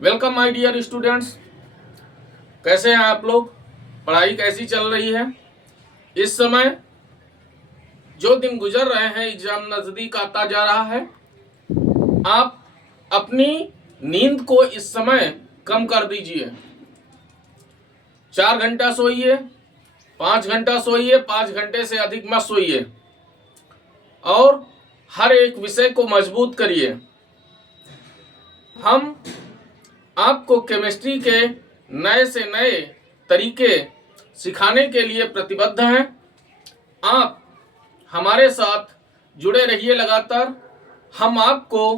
Welcome my dear students. कैसे हैं आप लोग? पढ़ाई कैसी चल रही है? इस समय जो दिन गुजर रहे हैं, एग्जाम नजदीक आता जा रहा है। आप अपनी नींद को इस समय कम कर दीजिए। 4 घंटा सोइए, 5 घंटा सोइए, 5 घंटे से अधिक मत सोइए और हर एक विषय को मजबूत करिए। हम आपको केमिस्ट्री के नए से नए तरीके सिखाने के लिए प्रतिबद्ध हैं। आप हमारे साथ जुड़े रहिए लगातार। हम आपको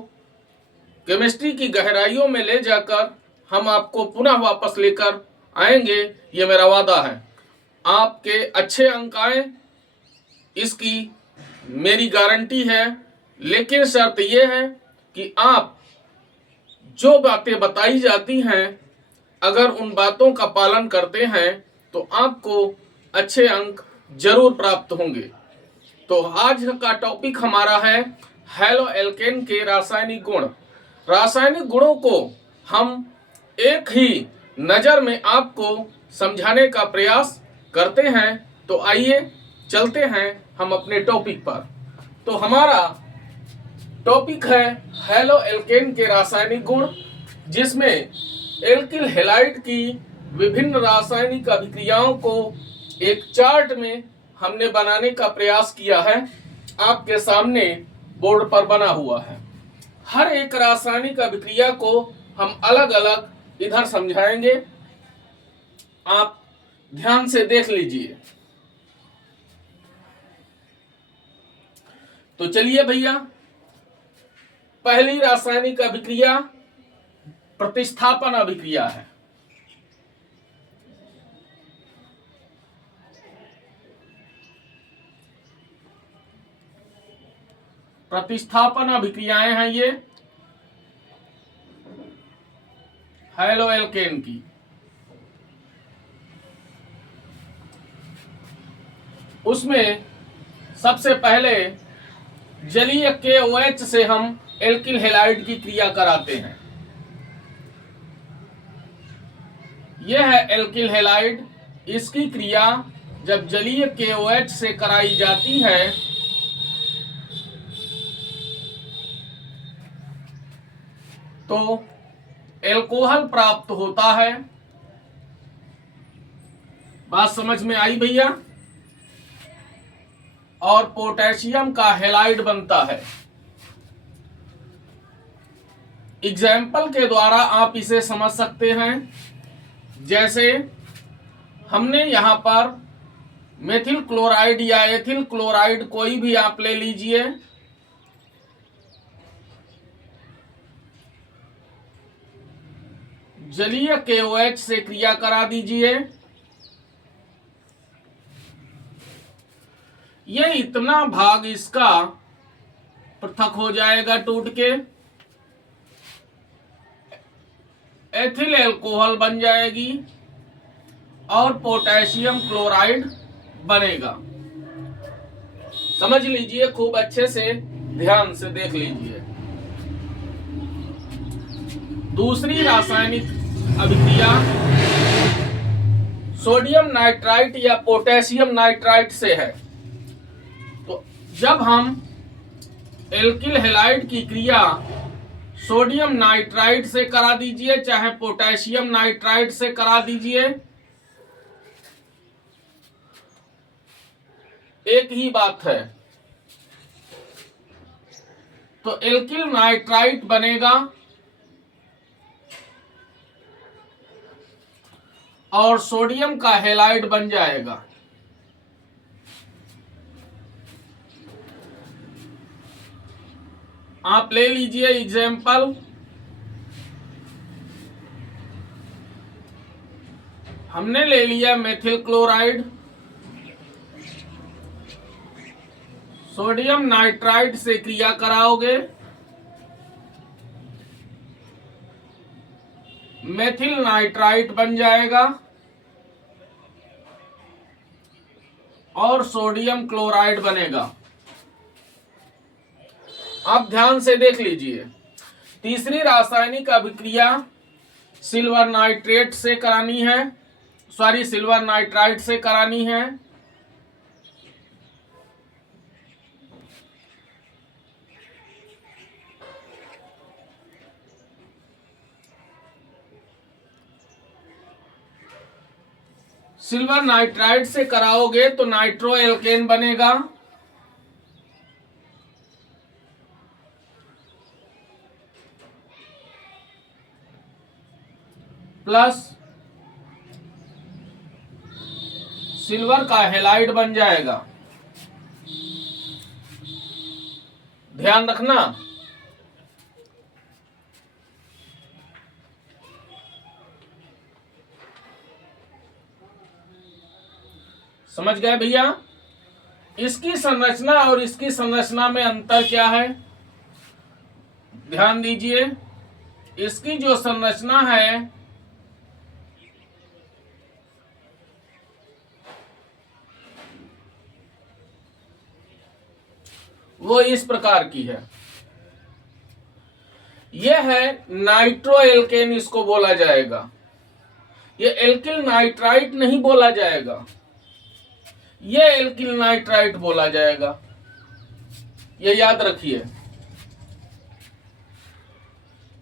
केमिस्ट्री की गहराइयों में ले जाकर हम आपको पुनः वापस लेकर आएंगे, ये मेरा वादा है। आपके अच्छे अंक आए, इसकी मेरी गारंटी है, लेकिन शर्त यह है कि आप जो बातें बताई जाती हैं, अगर उन बातों का पालन करते हैं तो आपको अच्छे अंक जरूर प्राप्त होंगे। तो आज का टॉपिक हमारा है हैलो एल्केन के रासायनिक गुण। रासायनिक गुणों को हम एक ही नज़र में आपको समझाने का प्रयास करते हैं। तो आइए चलते हैं हम अपने टॉपिक पर। तो हमारा टॉपिक है हैलो एल्केन के रासायनिक गुण, जिसमें एल्किल हैलाइड की विभिन्न रासायनिक अभिक्रियाओं को एक चार्ट में हमने बनाने का प्रयास किया है। आपके सामने बोर्ड पर बना हुआ है। हर एक रासायनिक अभिक्रिया को हम अलग अलग इधर समझाएंगे, आप ध्यान से देख लीजिए। तो चलिए भैया, पहली रासायनिक अभिक्रिया प्रतिस्थापन अभिक्रिया है। प्रतिस्थापन अभिक्रियाएं हैं ये हैलो एल्केन की। उसमें सबसे पहले जलीय KOH से हम एल्किल हैलाइड की क्रिया कराते हैं। यह है एल्किल हैलाइड। इसकी क्रिया जब जलीय KOH से कराई जाती है तो एल्कोहल प्राप्त होता है। बात समझ में आई भैया? और पोटेशियम का हैलाइड बनता है। एग्जाम्पल के द्वारा आप इसे समझ सकते हैं। जैसे हमने यहां पर मेथिल क्लोराइड या एथिल क्लोराइड, कोई भी आप ले लीजिए। जलीय KOH से क्रिया करा दीजिए। ये इतना भाग इसका पृथक हो जाएगा टूट के, एथिल एल्कोहल बन जाएगी और पोटेशियम क्लोराइड बनेगा। समझ लीजिए, खूब अच्छे से ध्यान से देख लीजिए। दूसरी रासायनिक अभिक्रिया सोडियम नाइट्राइट या पोटेशियम नाइट्राइट से है। तो जब हम एल्किल हैलाइड की क्रिया सोडियम नाइट्राइट से करा दीजिए, चाहे पोटेशियम नाइट्राइट से करा दीजिए, एक ही बात है। तो एल्किल नाइट्राइट बनेगा और सोडियम का हैलाइड बन जाएगा। आप ले लीजिए एग्जाम्पल। हमने ले लिया मेथिल क्लोराइड, सोडियम नाइट्राइट से क्रिया कराओगे, मेथिल नाइट्राइट बन जाएगा और सोडियम क्लोराइड बनेगा। आप ध्यान से देख लीजिए। तीसरी रासायनिक अभिक्रिया सिल्वर नाइट्रेट से करानी है, सॉरी सिल्वर नाइट्राइट से करानी है। सिल्वर नाइट्राइट से कराओगे तो नाइट्रो एल्केन बनेगा, प्लस सिल्वर का हैलाइड बन जाएगा। ध्यान रखना, समझ गए भैया? इसकी संरचना और इसकी संरचना में अंतर क्या है, ध्यान दीजिए। इसकी जो संरचना है वो इस प्रकार की है। यह है नाइट्रो एल्केन, इसको बोला जाएगा। ये एल्किल नाइट्राइट नहीं बोला जाएगा, ये एल्किल नाइट्राइट बोला जाएगा, ये याद रखिए।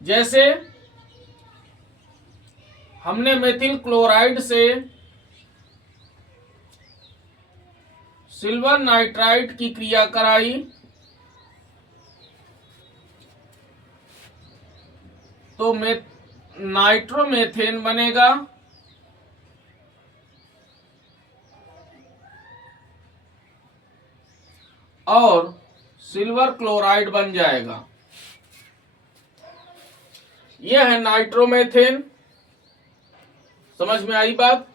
जैसे हमने मेथिल क्लोराइड से सिल्वर नाइट्राइट की क्रिया कराई तो नाइट्रोमेथेन बनेगा, और सिल्वर क्लोराइड बन जाएगा। यह है नाइट्रोमेथेन। समझ में आई बात?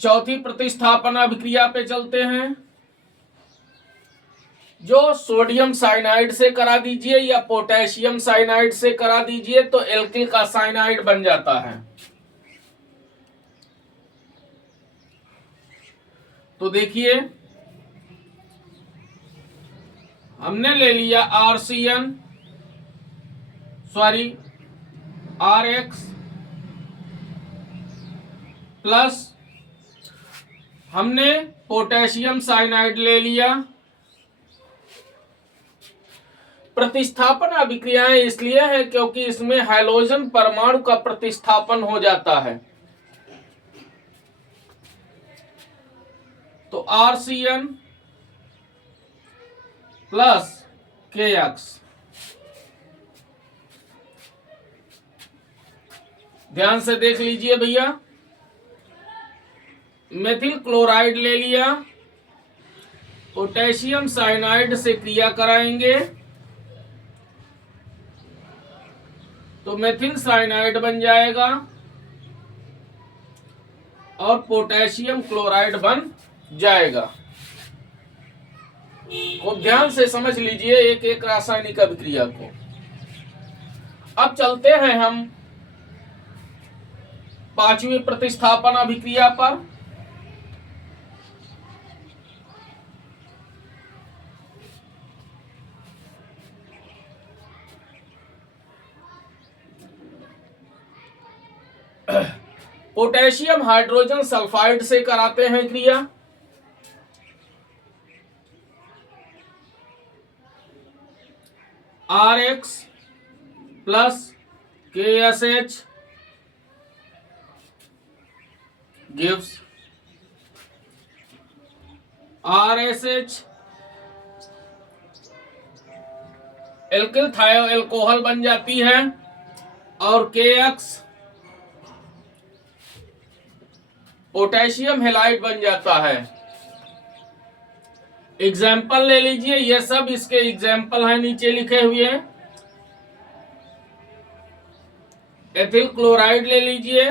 चौथी प्रतिस्थापन अभिक्रिया पे चलते हैं। जो सोडियम साइनाइड से करा दीजिए या पोटेशियम साइनाइड से करा दीजिए तो एल्किल का साइनाइड बन जाता है। तो देखिए, हमने ले लिया RCN, सॉरी RX, प्लस हमने पोटेशियम साइनाइड ले लिया। प्रतिस्थापन अभिक्रियाएं इसलिए है क्योंकि इसमें हाइड्रोजन परमाणु का प्रतिस्थापन हो जाता है। तो RCN प्लस KX, ध्यान से देख लीजिए भैया। मेथिल क्लोराइड ले लिया, पोटेशियम साइनाइड से क्रिया कराएंगे तो मेथिल साइनाइड बन जाएगा और पोटेशियम क्लोराइड बन जाएगा। को ध्यान से समझ लीजिए एक एक रासायनिक अभिक्रिया को। अब चलते हैं हम पांचवी प्रतिस्थापन अभिक्रिया पर। पोटेशियम हाइड्रोजन सल्फाइड से कराते हैं क्रिया। RX plus KSH gives RSH, alkyl थायो एल्कोहल बन जाती है, और KX पोटेशियम हैलाइड बन जाता है। एग्जाम्पल ले लीजिए, ये सब इसके एग्जाम्पल हैं, नीचे लिखे हुए हैं। एथिल क्लोराइड ले लीजिए,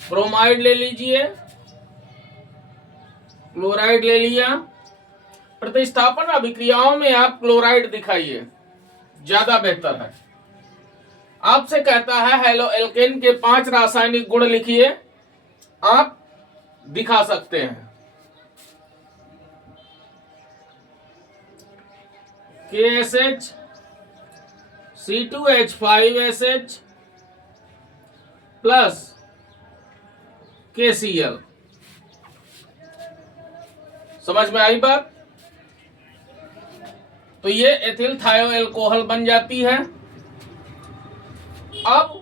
ब्रोमाइड ले लीजिए, क्लोराइड ले लिया। प्रतिस्थापन अभिक्रियाओं में आप क्लोराइड दिखाइए, ज्यादा बेहतर है। आपसे कहता है हेलो एल्केन के 5 रासायनिक गुण लिखिए, आप दिखा सकते हैं। KSH C2H5SH plus KCl। समझ में आई बात? तो ये एथिल थायो एल्कोहल बन जाती है। अब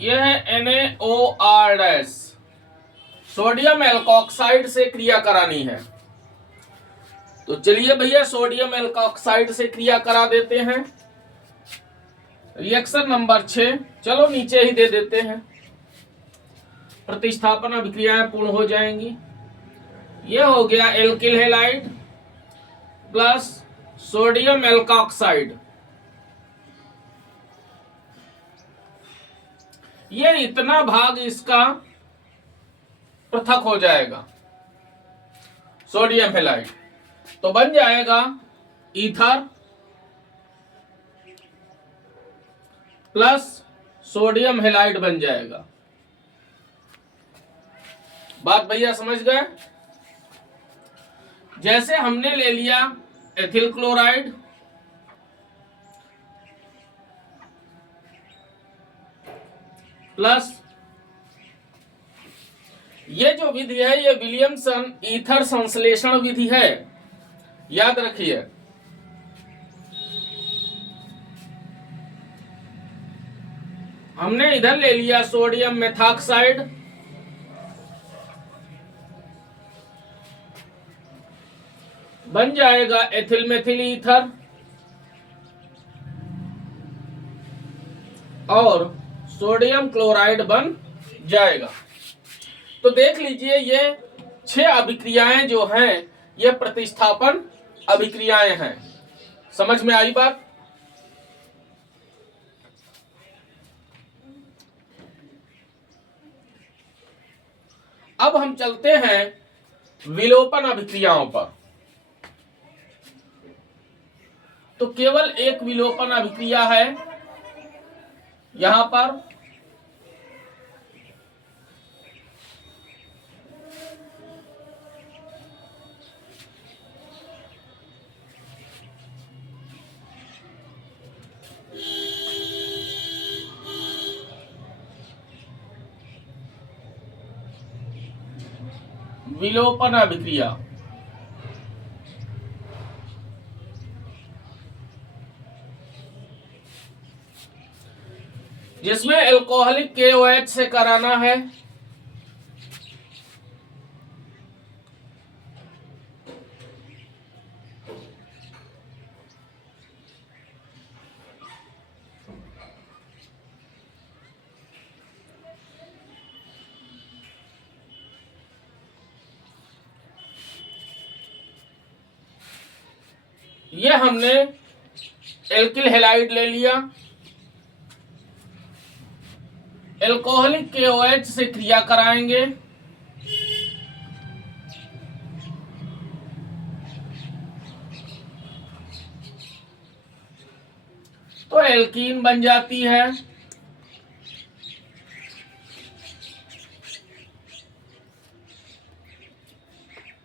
यह है NaOR-, सोडियम एल्कोक्साइड से क्रिया करानी है। तो चलिए भैया सोडियम एल्कोक्साइड से क्रिया करा देते हैं। रिएक्शन नंबर 6 चलो नीचे ही दे देते हैं, प्रतिस्थापन अभिक्रियाएं पूर्ण हो जाएंगी। यह हो गया alkyl halide plus sodium alkoxide. ये इतना भाग इसका पृथक हो जाएगा सोडियम हैलाइड, तो बन जाएगा ईथर प्लस सोडियम हैलाइड बन जाएगा। बात भैया समझ गए? जैसे हमने ले लिया एथिल क्लोराइड, प्लस ये जो विधि है ये विलियमसन ईथर संश्लेषण विधि है, याद रखिए। हमने इधर ले लिया सोडियम मेथॉक्साइड, बन जाएगा एथिल मेथिल ईथर, और सोडियम क्लोराइड बन जाएगा। तो देख लीजिए ये 6 अभिक्रियाएं जो हैं ये प्रतिस्थापन अभिक्रियाएं हैं। समझ में आई बात? अब हम चलते हैं विलोपन अभिक्रियाओं पर। तो केवल एक विलोपन अभिक्रिया है यहां पर, विलोपन अभिक्रिया। जिसमें एल्कोहलिक KOH से कराना है। ये हमने एल्किल हैलाइड ले लिया, एल्कोहलिक KOH से क्रिया कराएंगे, तो एल्कीन बन जाती है।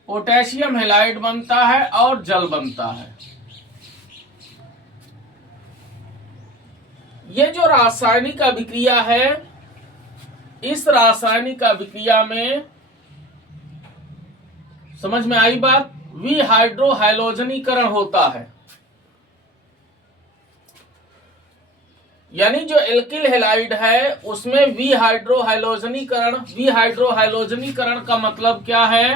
पोटेशियम हैलाइड बनता है और जल बनता है। ये जो रासायनिक अभिक्रिया है, इस रासायनिक अभिक्रिया में समझ में आई बात, विहाइड्रोहाइलोजनीकरण होता है। यानी जो एल्किल हैलाइड है उसमें विहाइड्रोहाइलोजनीकरण, विहाइड्रोहाइलोजनीकरण का मतलब क्या है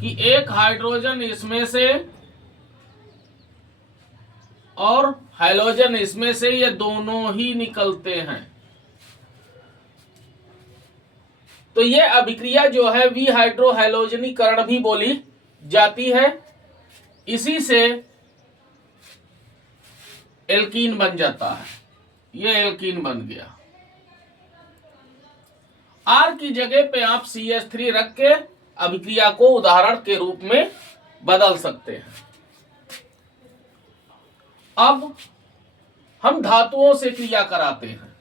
कि एक हाइड्रोजन इसमें से और हाइड्रोजन इसमें से, ये दोनों ही निकलते हैं। तो ये अभिक्रिया जो है विहाइड्रोहाइलोजनीकरण भी बोली जाती है। इसी से एल्कीन बन जाता है। ये एल्कीन बन गया। R की जगह पे आप CH3 रख के अभिक्रिया को उदाहरण के रूप में बदल सकते हैं। अब हम धातुओं से क्रिया कराते हैं।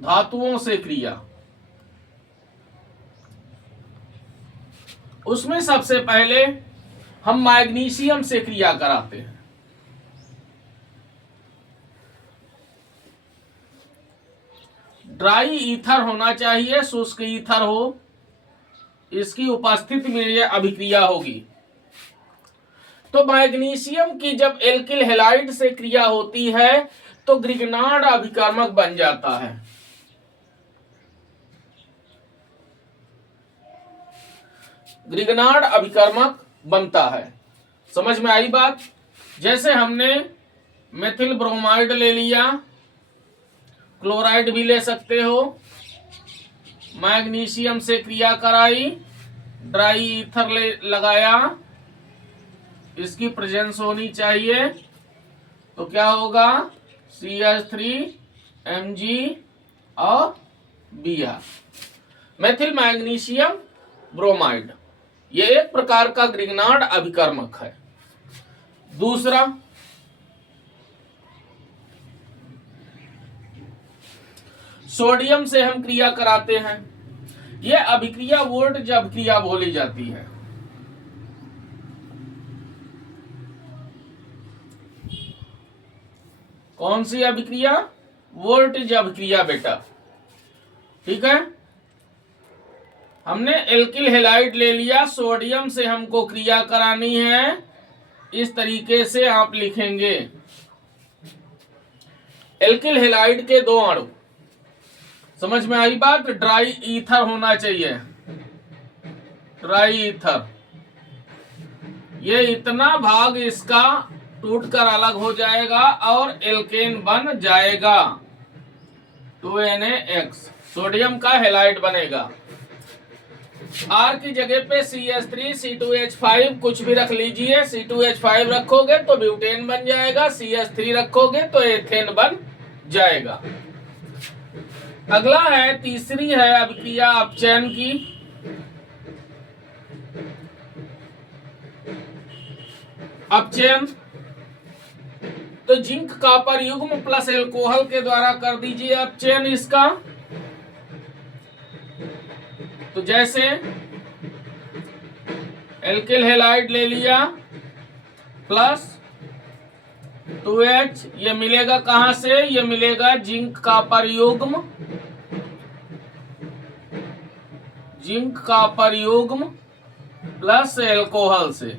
धातुओं से क्रिया। उसमें सबसे पहले हम मैग्नीशियम से क्रिया कराते हैं। ड्राई ईथर होना चाहिए, शुष्क ईथर हो, इसकी उपस्थिति में यह अभिक्रिया होगी। तो मैग्नीशियम की जब एल्किल हैलाइड से क्रिया होती है तो ग्रिग्नार्ड अभिकर्मक बन जाता है। ग्रिग्नार्ड अभिकर्मक बनता है। समझ में आई बात? जैसे हमने मेथिल ब्रोमाइड ले लिया, क्लोराइड भी ले सकते हो, मैग्नीशियम से क्रिया कराई, ड्राई ईथर लगाया, इसकी प्रेजेंस होनी चाहिए, तो क्या होगा? CH3Mg और Br, मेथिल मैग्नीशियम ब्रोमाइड। ये एक प्रकार का ग्रिग्नार्ड अभिकर्मक है। दूसरा, सोडियम से हम क्रिया कराते हैं। यह अभिक्रिया वोल्टेज अभिक्रिया बोली जाती है। कौन सी अभिक्रिया? वोल्टेज अभिक्रिया बेटा, ठीक है। हमने एल्किल हैलाइड ले लिया, सोडियम से हमको क्रिया करानी है। इस तरीके से आप लिखेंगे, एल्किल हैलाइड के दो अणु। समझ में आई बात? ड्राई ईथर होना चाहिए, ड्राई ईथर। ये इतना भाग इसका टूटकर अलग हो जाएगा और एल्केन बन जाएगा, 2Na-X, सोडियम का हैलाइड बनेगा। R की जगह पे CH3 C2H5 कुछ भी रख लीजिए। C2H5 रखोगे तो ब्यूटेन बन जाएगा, CH3 रखोगे तो एथेन बन जाएगा। अगला है, तीसरी है अभिक्रिया अपचयन की। अपचयन तो जिंक कॉपर युग्म प्लस एल्कोहल के द्वारा कर दीजिए अपचयन इसका। तो जैसे एल्किल हैलाइड ले लिया प्लस 2H, ये मिलेगा कहां से? ये मिलेगा जिंक कॉपर युग्म, जिंक कॉपर युग्म प्लस एल्कोहल से,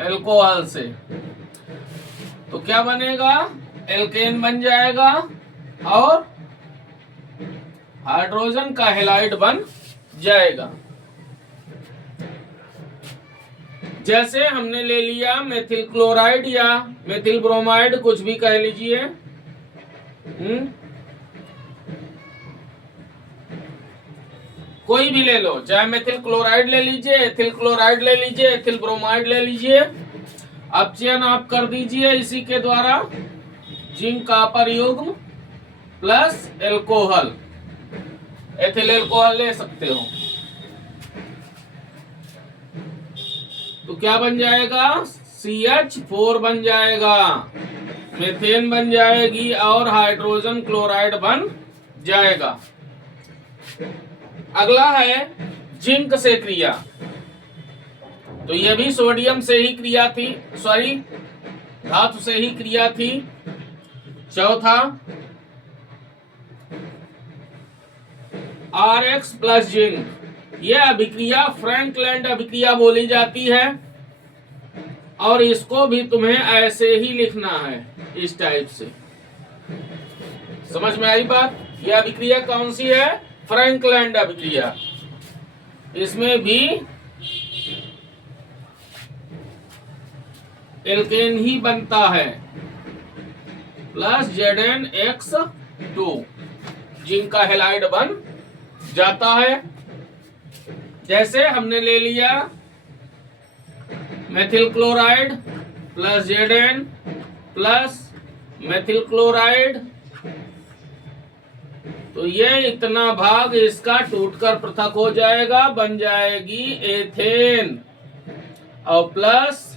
एल्कोहल से। तो क्या बनेगा? एल्केन बन जाएगा और हाइड्रोजन का हैलाइड बन जाएगा। जैसे हमने ले लिया मेथिल क्लोराइड या मेथिल ब्रोमाइड, कुछ भी कह लीजिए, कोई भी ले लो, चाहे मेथिल क्लोराइड ले लीजिए, एथिल क्लोराइड ले लीजिए, एथिल ब्रोमाइड ले लीजिए। अपचयन आप कर दीजिए इसी के द्वारा, जिंक कॉपर युग्म प्लस एल्कोहल, एथिल एल्कोहल ले सकते हो। तो क्या बन जाएगा? CH4 बन जाएगा, मेथेन बन जाएगी और हाइड्रोजन क्लोराइड बन जाएगा। अगला है जिंक से क्रिया। तो यह भी सोडियम से ही क्रिया थी, सॉरी धातु से ही क्रिया थी। चौथा, RX प्लस जिंक, यह अभिक्रिया फ्रैंकलैंड अभिक्रिया बोली जाती है और इसको भी तुम्हें ऐसे ही लिखना है, इस टाइप से। समझ में आई बात? यह अभिक्रिया कौन सी है? फ्रैंकलैंड अभिक्रिया। इसमें भी एल्केन ही बनता है प्लस ZnX2, जिंक का हैलाइड बन जाता है। जैसे हमने ले लिया methyl chloride plus Zn plus methyl chloride, तो ये इतना भाग इसका टूटकर पृथक हो जाएगा, बन जाएगी एथेन और प्लस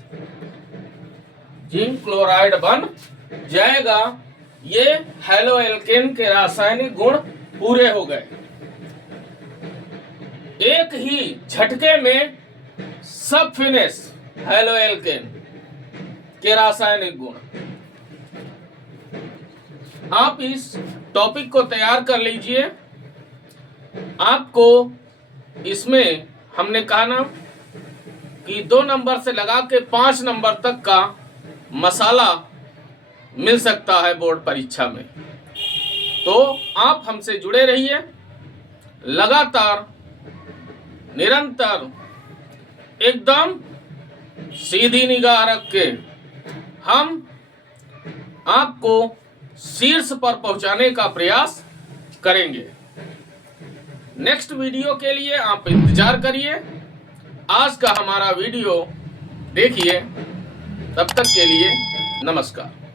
जिंक क्लोराइड बन जाएगा। ये हैलो एल्केन के रासायनिक गुण पूरे हो गए। एक ही झटके में सब फिनिश हैलो एल्केन के रासायनिक गुण। आप इस टॉपिक को तैयार कर लीजिए। आपको इसमें हमने कहा ना कि 2 नंबर से लगा के 5 नंबर तक का मसाला मिल सकता है बोर्ड परीक्षा में। तो आप हमसे जुड़े रहिए, लगातार निरंतर एकदम सीधी निगाह रख के हम आपको शीर्ष पर पहुंचाने का प्रयास करेंगे। नेक्स्ट वीडियो के लिए आप इंतजार करिए। आज का हमारा वीडियो देखिए। तब तक के लिए नमस्कार।